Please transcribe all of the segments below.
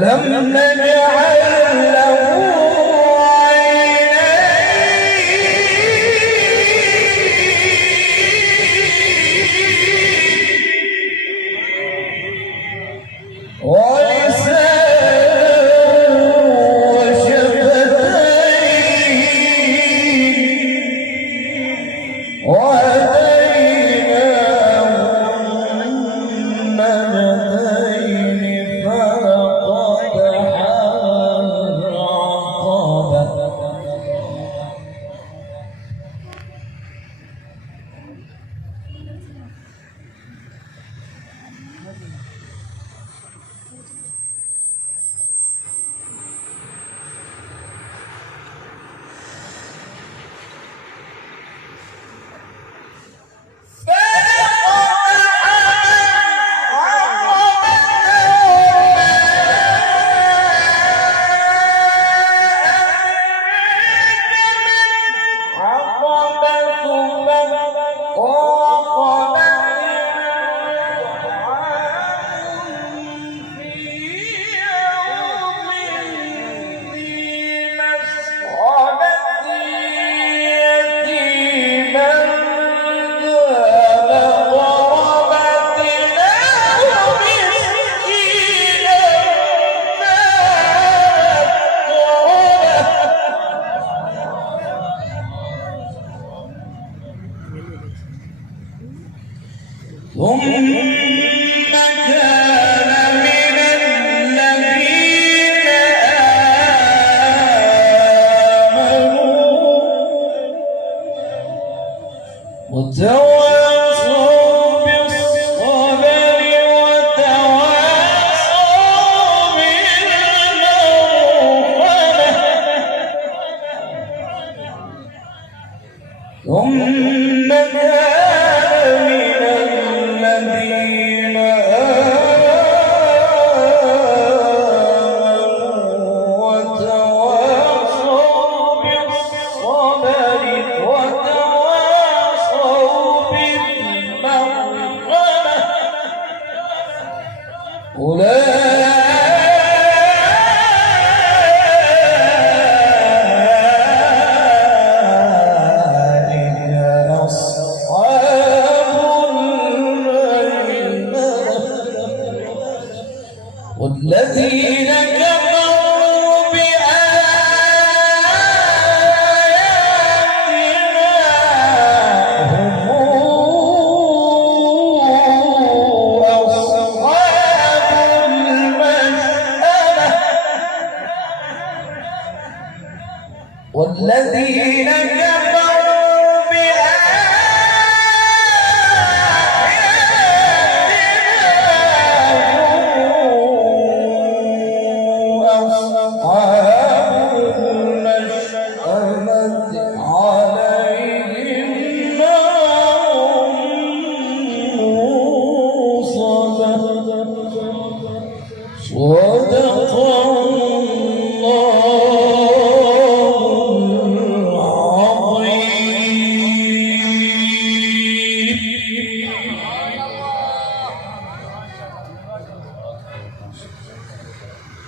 لم نجعل له والذين كفروا بآياتنا هم أصحاب المشأمة والذين كفروا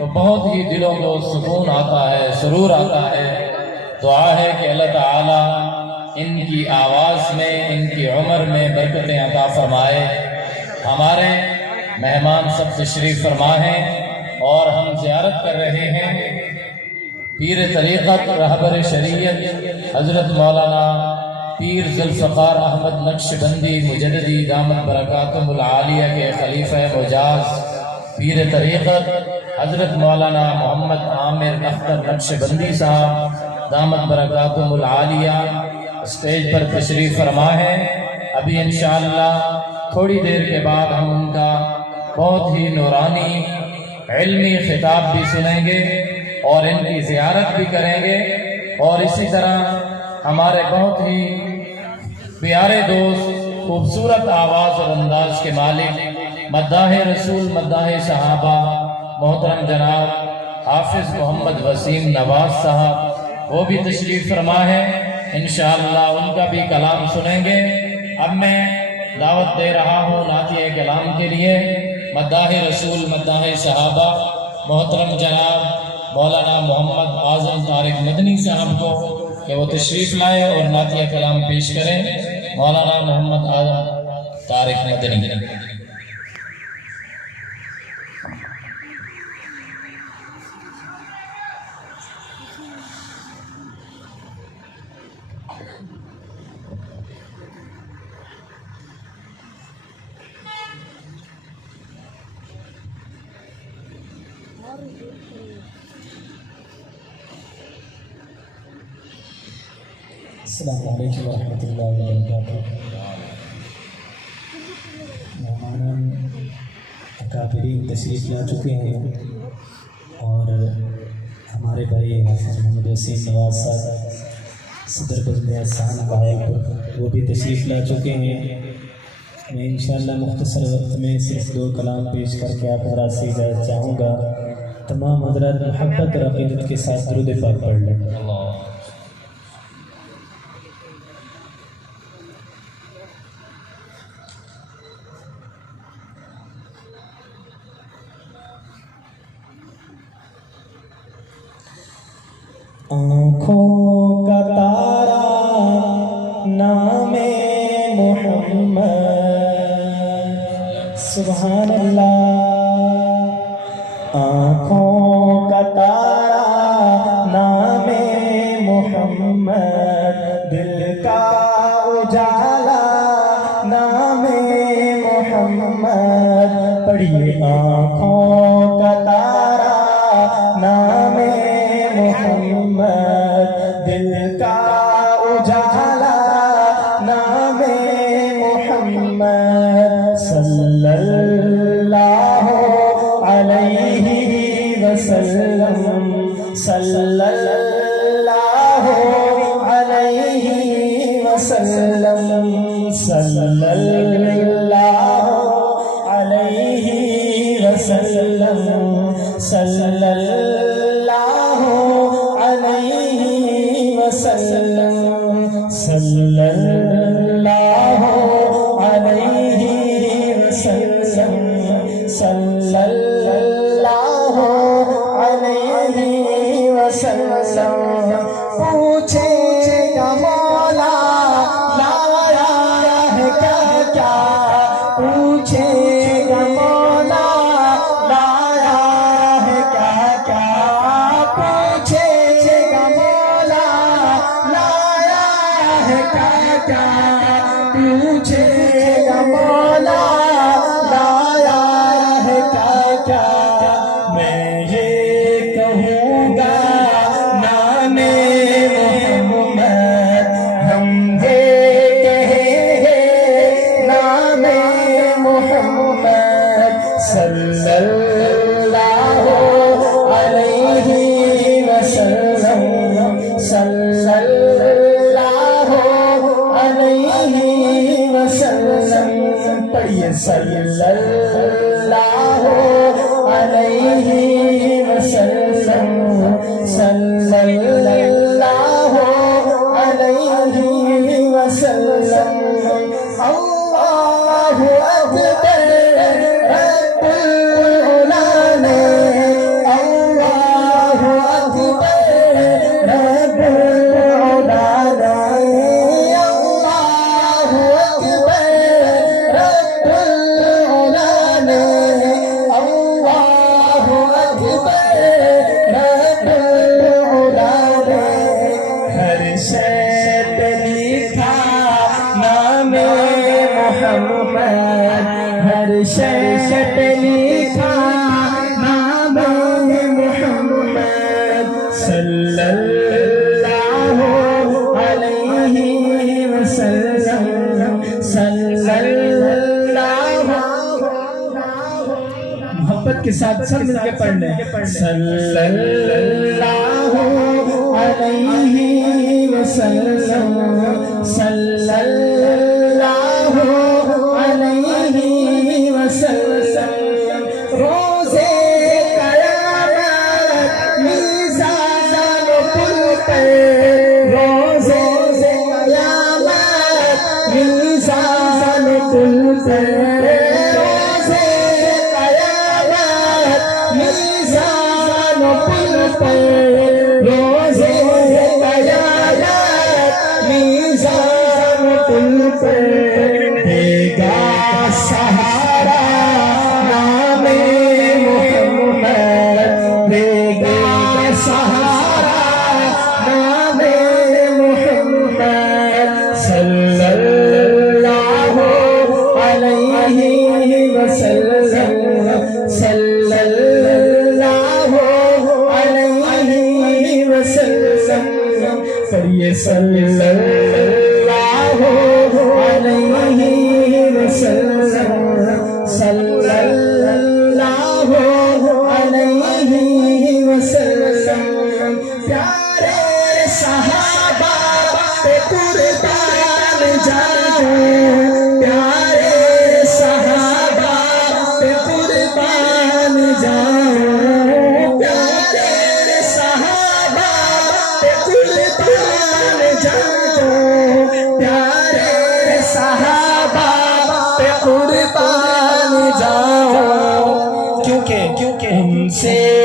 تو بہت ہی دلوں کو سکون آتا ہے، سرور آتا ہے۔ دعا ہے کہ اللہ تعالیٰ ان کی آواز میں، ان کی عمر میں برکتیں عطا فرمائے۔ ہمارے مہمان سب تشریف فرما ہیں اور ہم زیارت کر رہے ہیں پیر طریقت رہبر شریعت حضرت مولانا پیر ذوالفقار احمد نقشبندی مجددی دامت برکاتہم العالیہ کے خلیفہ مجاز پیر طریقت حضرت مولانا محمد عامر اختر نقشبندی صاحب دامت برکاتہم العالیہ اسٹیج پر تشریف فرما ہے۔ ابھی انشاءاللہ تھوڑی دیر کے بعد ہم ان کا بہت ہی نورانی علمی خطاب بھی سنیں گے اور ان کی زیارت بھی کریں گے، اور اسی طرح ہمارے بہت ہی پیارے دوست، خوبصورت آواز اور انداز کے مالک، مداح رسول مداح صحابہ محترم جناب حافظ محمد وسیم نواز صاحب، وہ بھی تشریف فرما ہے۔ انشاءاللہ ان کا بھی کلام سنیں گے۔ اب میں دعوت دے رہا ہوں نعتیہ کلام کے لیے مداح رسول مداح صحابہ محترم جناب مولانا محمد اعظم طارق مدنی صاحب کو کہ وہ تشریف لائے اور نعتیہ کلام پیش کریں۔ مولانا محمد اعظم طارق مدنی۔ السلام علیکم ورحمۃ اللہ وبرکاتہ۔ مہمان اکابرین تشریف لا چکے ہیں اور ہمارے بھائی حافظ محمد وسیم نواز صاحب صدر بزم احسان بہاولپور وہ بھی تشریف لا چکے ہیں۔ میں انشاءاللہ مختصر وقت میں صرف 2 کلام پیش کر کے آپ حضرات سے اجازت چاہوں گا۔ تمام حضرات محبت اور عقیدت کے ساتھ درود پاک پڑھ لیں۔ آنکھوں کا تارا نام محمد، سبحان اللہ۔ آنکھوں کا تارا نام محمد، دل کا اجالا نام محمد، پڑھیے آنکھوں کا تارا نام محمد، دل کا اجالا نام محمد، صلی اللہ علیہ وسلم، صلی اللہ علیہ وسلم، صلی اللہ علیہ وسلم، صلی اللہ علیہ وسلم، صلی اللہ علیہ وسلم، صلی اللہ علیہ وسلم، پوچھے گا مولا لایا ہے کیا کیا، پوچھے گا مولا لایا ہے کیا کیا، پوچھے گا مولا لایا ہے کیا کیا، پوچھے گا مولا لایا ہے کیا کیا، میں یہ کہوں گا نام محمد، ہم یہ کہیں گے نام محمد، صلی اللہ علیہ وسلم، صلی اللہ علیہ وسلم، پڑھیے صلی اللہ علیہ وسلم، صلی اللہ علیہ وسلم، اللہ اکبر رب العلا نے، ہر شے پہ لکھا نام محمد صلی اللہ علیہ وسلم صلی اللہ محبت کے ساتھ سب مل کے پڑھ لیں صلی اللہ علیہ وسلم صلی اللہ علیہ وسلم روزے قیامت میزان پل پر روزے قیامت میزان پل پر روزے قیامت میزان پل پر روزے قیامت میزان پل پر دے گا سہارا نام محمد دے گا سہارا نام محمد صلی اللہ علیہ وسلم صلی اللہ علیہ وسلم پڑھیے صلی اللہ علیہ وسلم صلی اللہ علیہ وسلم پیارے صحابہ پہ قربان جاؤ پیارے صحابہ پہ قربان جاؤ پیارے صحابہ پہ قربان جاؤ پیارے صحابہ پہ قربان جاؤ کیونکہ ان سے